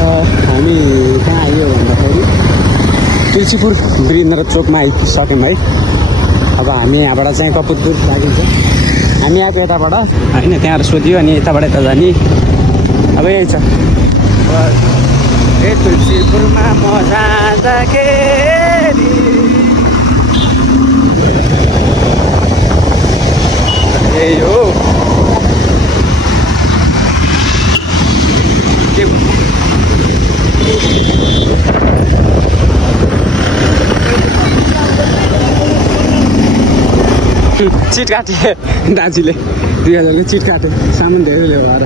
हामी कहाँ आइयो भन्दाखेरि तुलसीपुर वीरेन्द्र चोकमा आइसक्यौँ है। अब हामी यहाँबाट चाहिँ कपुरपुर लागिन्छ। हामी आएको यताबाट होइन, त्यहाँ सोधियो अनि यताबाट यता जाने। अब यही छ ए तुलसीपुरमा म जाँदाखेरि यही हो। चिट काटे दाजुले 2000को चिट काट्यो, सामान धेरै ल्याएर आएर।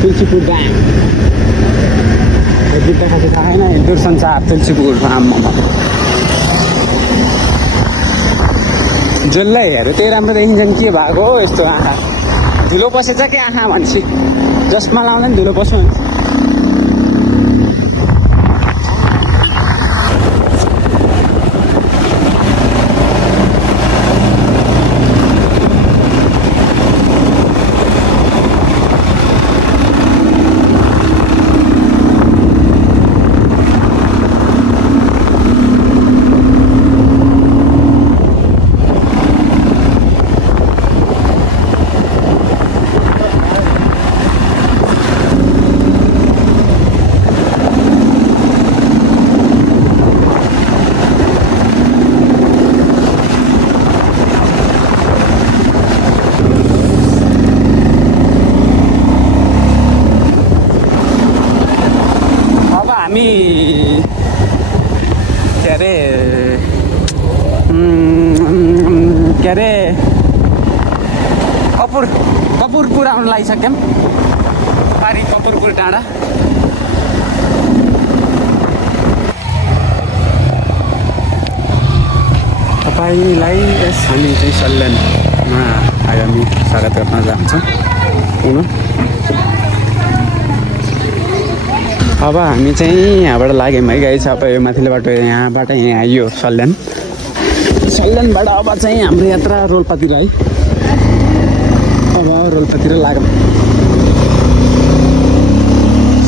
तुलसीपुर ड्याम जुत्ता खाँचो थाहा छैन, दूरसञ्चार तुलसीपुर आम्मा जसलाई हेऱ्यो त्यही राम्रो देखिन्छ। के भएको हो यस्तो आँखा धुलो पसेछ कि आँखा भन्छ, चस्मा लाउँदा नि धुलो पस्नु भन्छ। के अरे कपुरपुर आउन लागिसक्यौँ। पारी कपुरपुर डाँडा। तपाईँलाई हामी चाहिँ सल्यानमा आगामी स्वागत गर्न जान्छौँ। अब हामी चाहिँ यहाँबाट लाग्यौँ है गाइस। अब यो माथिल्लो बाटो यहाँबाट यहाँ आइयो सल्यानबाट अब चाहिँ हाम्रो यात्रा रोल्पातिर है। अब रोल्पातिर लाग्यौँ,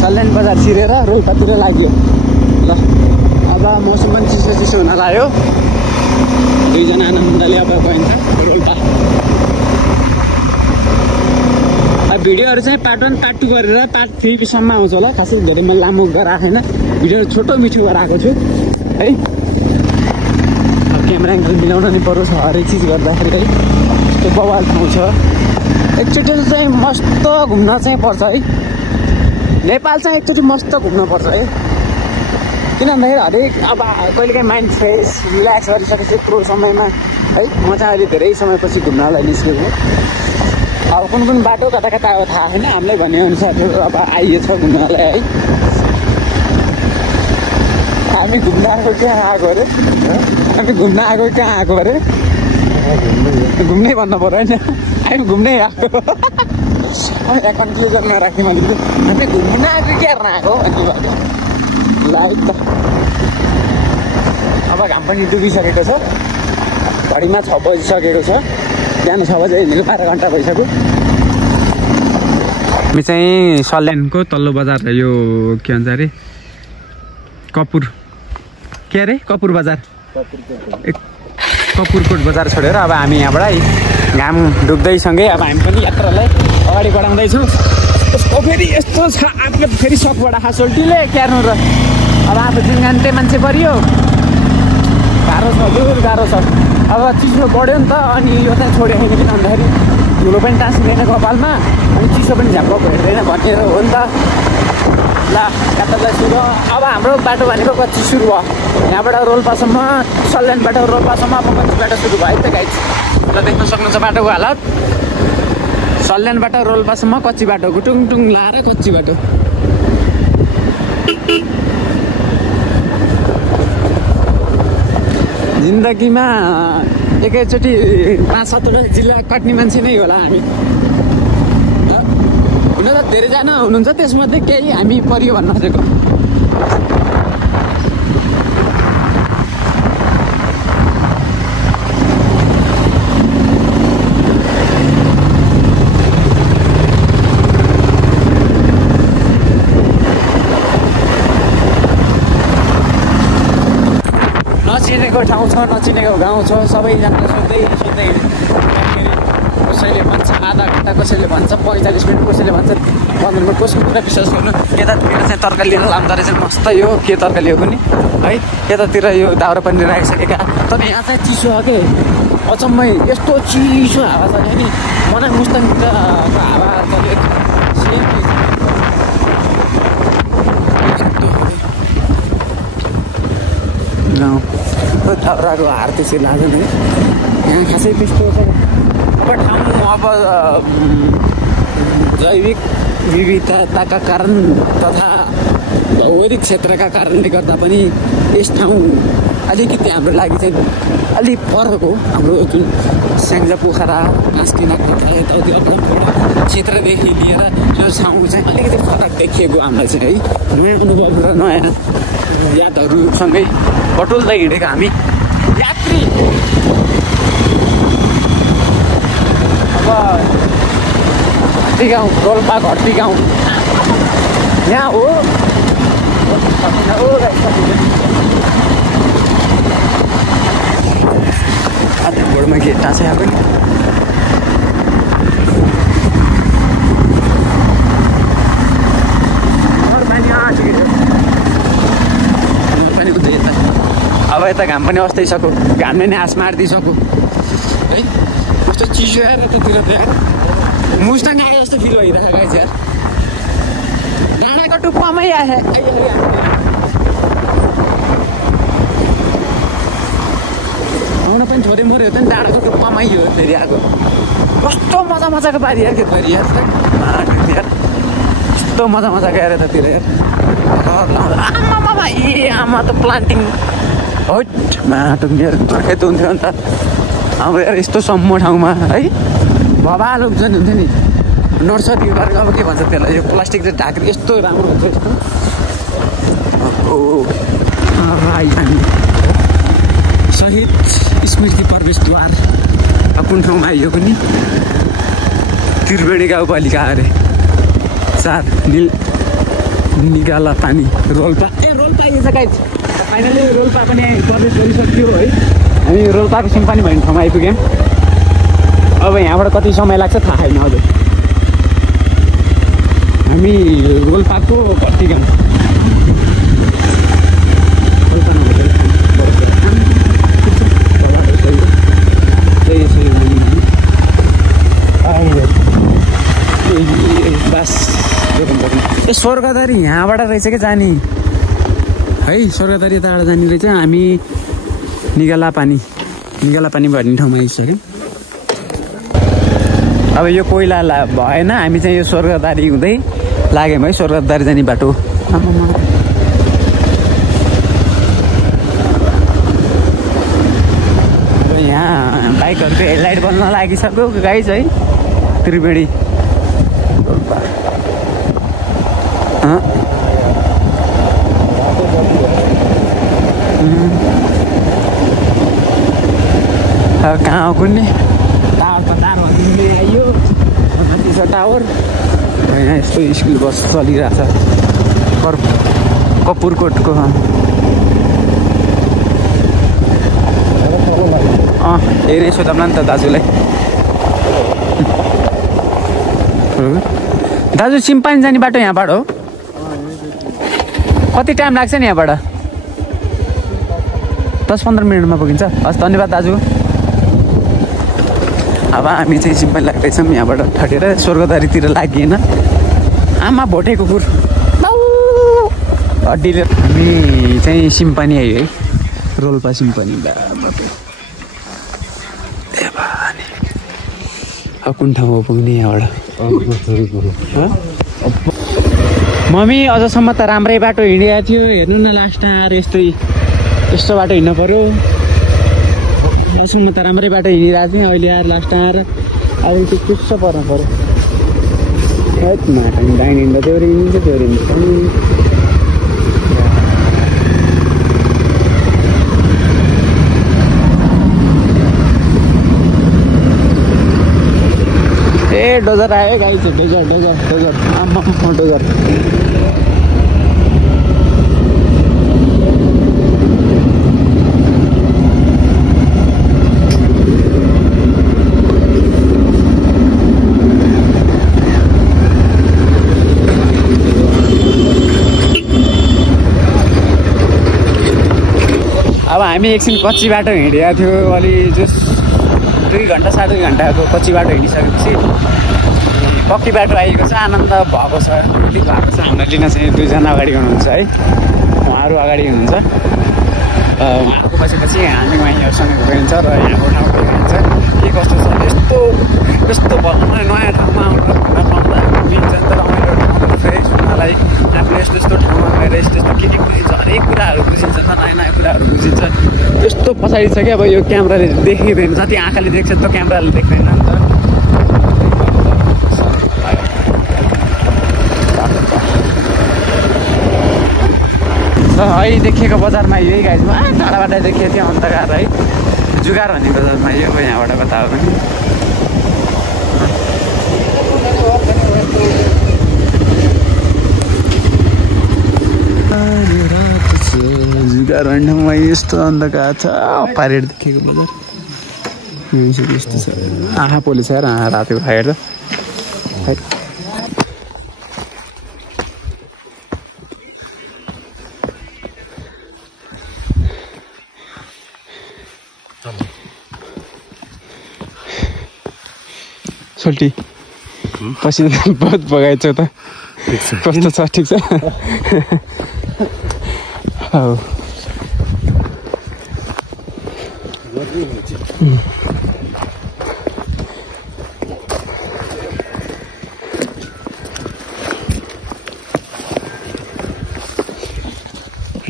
सल्यान बजार छिरेर रोल्पातिर लाग्यो। ल अब मौसम पनि चिसो हुन लाग्यो। दुईजना आनन्दले अब गइन्छ रोल्पा। भिडियोहरू चाहिँ पार्ट 1 पार्ट 2 गरेर पार्ट 3सम्म आउँछ होला। खासै धेरै मैले लामो गराएको छैन, भिडियो छोटो मिठो गराएको छु है। क्यामेरा एङ्गल मिलाउन नि परोस्, हरेक चिज गर्दाखेरि है। यस्तो बवाल ठाउँ छ। एकचोटि चाहिँ मस्त घुम्न चाहिँ पर्छ है। नेपाल चाहिँ एकचोटि मस्त घुम्न पर्छ है। किन भन्दाखेरि हरेक अब कहिलेकाहीँ माइन्ड फ्रेस रिल्याक्स गरिसकेपछि यत्रो समयमा है। म चाहिँ अहिले धेरै समयपछि घुम्नलाई निस्केको। अब कुन बाटो कता कता अब थाहा छैन, हामीलाई भनेअनुसार अब आइएछ घुम्नलाई है। हामी घुम्न आएको कहाँ आएको अरे, हामी घुम्न आएको कहाँ आएको अरे, घुम्नै भन्नु पऱ्यो होइन। हामी घुम्नै आएको। यहाँ कन्फ्युजनमा राख्थेँ मैले, हामी घुम्न आएको के हेर्न आएको भन्ने भयो लाइक त। अब घाम पनि डुबिसकेको छ, घडीमा 6 बजिसकेको छ। बिहान 6 बजे हिँडेको 12 घन्टा भइसक्यो। हामी चाहिँ सल्यानको तल्लो बजार यो के भन्छ अरे कपुर बजार, कपुरकोट बजार छोडेर अब हामी यहाँबाट घाम डुब्दैसँगै अब हामी पनि यात्रालाई अगाडि बढाउँदैछौँ। यसको फेरि यस्तो छ आफूले फेरि सकबाट हासोल्टीले क्यार्नु र अब आफू जुनगान्ते मान्छे परियो, गाह्रो छ, गाह्रो छ। अब चिसो बढ्यो नि त, अनि यो चाहिँ छोड्यो किन भन्दाखेरि धुलो पनि टाँसिँदैन कपालमा, अनि चिसो पनि झ्याप्प भेट्दैन भनेर हो नि त। ल यात्रालाई सुरु। अब हाम्रो बाटो भनेको कच्ची सुरु भयो। यहाँबाट रोल्पासम्म, सल्यानबाट रोल्पासम्म अब कच्ची बाटो सुरु भयो है त गाइस। ल देख्न सक्नुहुन्छ बाटोको हालत। सल्यानबाट रोल्पासम्म कच्ची बाटो, गुटुङटुङ लाएर कच्ची बाटो। जिन्दगीमा एकैचोटि 5-7 जिल्ला कट्ने मान्छे नै होला हामी। हुन त धेरैजना हुनुहुन्छ, त्यसमध्ये केही हामी परियो भन्न खोजेको। नचिनेको ठाउँ छ नचिनेको गाउँ छ सबैजना सोध्दै कसैले भन्छ आधा घन्टा कसैले भन्छ 45 मिनट कसैले भन्छ 15 मिनट कसको कुरा विश्वास गर्नु यतातिर चाहिँ तरकारी लिएर लाँदो रहेछ मस्त यो के तरकारी हो पनि है यतातिर यो दाउरा पनि राखिसकेका तर यहाँ चाहिँ चिसो हो के अचम्मै यस्तो चिसो हावा छ नि मलाई मुस्ताङको हावा चल्यो सेम दाउराको हार त्यसै लाग्यो नि यहाँ खासै त्यस्तो छ अब ठाउँ अब जैविक विविधताका कारण तथा भौगोलिक क्षेत्रका कारणले गर्दा पनि यस ठाउँ अलिकति हाम्रो लागि चाहिँ अलिक फरक हो हाम्रो जुन स्याङ्जा पोखरा कास्किना यताउति क्षेत्रदेखि लिएर यो ठाउँ चाहिँ अलिकति फरक देखिएको हामीलाई चाहिँ है नयाँ अनुभव र नयाँ यादहरूसँगै बटुल्दै हिँडेका हामी यात्री अब घटी गाउँ रोल्पा घटी गाउँ यहाँ हो बोर्डमा के टाँसे आएको नि अब यता घाम पनि अस्दै सक्यो घामले नै आस मारिदिइसक्यो है कस्तो चिसो यार यतातिर त यार मुस्ताङ आए जस्तो फिल भइरहेको गाइस यार डाँडाको टुप्पामै आए आउन पनि छोरी मऱ्यो त नि डाँडाको टुप्पामै हो फेरि आएको कस्तो मजा मजाको बारी यार के फेरि यार कस्तो मजा मजाको यार यतातिर यार आमा ए आमा त प्लान्टिङ हट माटो मेरो खेत हुन्थ्यो अन्त अब यार यस्तो सम्म ठाउँमा है भवालो जुन हुन्थ्यो नि नर्सरी अब के भन्छ त्यसलाई यो प्लास्टिकले ढाकेर यस्तो राम्रो हुन्छ यस्तो शहीद स्मृति प्रवेशद्वार कुन ठाउँमा आइयो पनि त्रिवेणी गाउँपालिका अरे 4 निकाला पानी रोल्पा रोल्पा यो चाहिँ फाइनली रोल्पा पनि प्रवेश गरिसक्यो है हामी रोल्पाको सिम्पानी भन्ने ठाउँमा आइपुग्यौँ अब यहाँबाट कति समय लाग्छ थाहा छैन हजुर हामी रोल्पाको घटी गाउँ बस स्वर्गदारी यहाँबाट रहेछ क्या जाने है स्वर्गदारी यताबाट जाने रहेछ हामी निगाला पानी भन्ने ठाउँमा आइसक्यौँ अब यो कोइला भएन हामी चाहिँ यो स्वर्गदारी हुँदै लाग्यौँ है स्वर्गदारी जाने बाटो यहाँ बाइकहरूको हेडलाइट बल्न लागिसक्यो गाइस है त्रिवेणी कहाँ हो कुन्ने टावर त टावर आइयो छ टावर यहाँ यस्तो स्कुल बस चलिरहेछ कपुरकोटको हेरेँ सोधौँला नि त दाजुलाई दाजु सिम्पानी जाने बाटो यहाँबाट हो कति टाइम लाग्छ नि यहाँबाट 10-15 मिनटमा पुगिन्छ हस् धन्यवाद दाजु अब हामी चाहिँ सिम्पानी लाग्दैछौँ यहाँबाट ठटेर स्वर्गदारीतिर लागिएन आमा भोटे कुकुर हड्डीले हामी चाहिँ सिम्पानी आयो है रोल्पा सिम्पानी अब कुन ठाउँमा पुग्ने यहाँबाट मम्मी अझसम्म त राम्रै बाटो हिँडेको थियो हेर्नु न लास्टमा आएर यस्तो बाटो हिँड्नु पऱ्यो अझसम्म त राम्रै बाटो हिँडिरहेको थिएँ अहिले आएर लास्टमा आएर अब त्यो चुच्च पर्नु पऱ्यो माटो डाइन हिँड्दा त्यो हिँड्छ त्यो हिँड्छ ए डोजर आयो गाडी चाहिँ डोजर आम्मा डोजर हामी एकछिन कच्ची बाटो हिँडेको थियो अलि जस 2 घन्टा 2.5 घन्टाको कच्ची बाटो हिँडिसकेपछि पक्की बाटो आएको छ आनन्द भएको छ हाम्रो लिन चाहिँ 2 जना अगाडि हुनुहुन्छ है उहाँहरू अगाडि हुनुहुन्छ उहाँहरूको पछि हामी उहाँहरूसँग गइन्छ र यहाँको ठाउँ गइन्छ के कस्तो छ यस्तो नयाँ ठाउँमा आउनु पाउँदा मिल्छ नि त रमाइलो ठाउँ फ्रेस हुनलाई आफूले यस्तो ठाउँमा गएर यस्तो के बुझिन्छ हरेक कुराहरू बुझिन्छ त नयाँ कुराहरू बुझिन्छ यस्तो पछाडि छ क्या अब यो क्यामेराले देखिँदैन जति आँखाले देख्छ त्यो क्यामेराले देख्दैन नि त अहिले देखिएको बजारमा यही गाइजमा टाढाबाट देखिएको थियो अन्धकार है जुगार भन्ने बजारमा यो यहाँबाट कता हो पनि जुगार भन्ने ठाउँमा यस्तो अन्धकार छ पारेर देखेको बजार यस्तो छ आँखा पोलिस आएर रातिको खाएर है सोल्टी पछि बहुत बगाएछ त कस्तो छ ठिक छ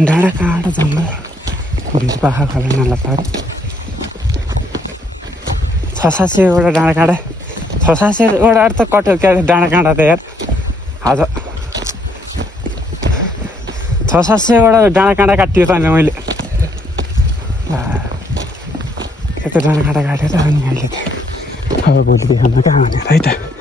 डाँडा काँडा जङ्गल भुस पाखा खोला नाला पार 600-700 डाँडा काँडा 600-700 त कट्यो क्या डाँडा काँडा त यार हजुर 600-700 डाँडा काँडा काटियो त अनि मैले यस्तो डाँडा काँडा काटेर अनि अहिले त अब भोलि देखाउन कहाँ हुने है त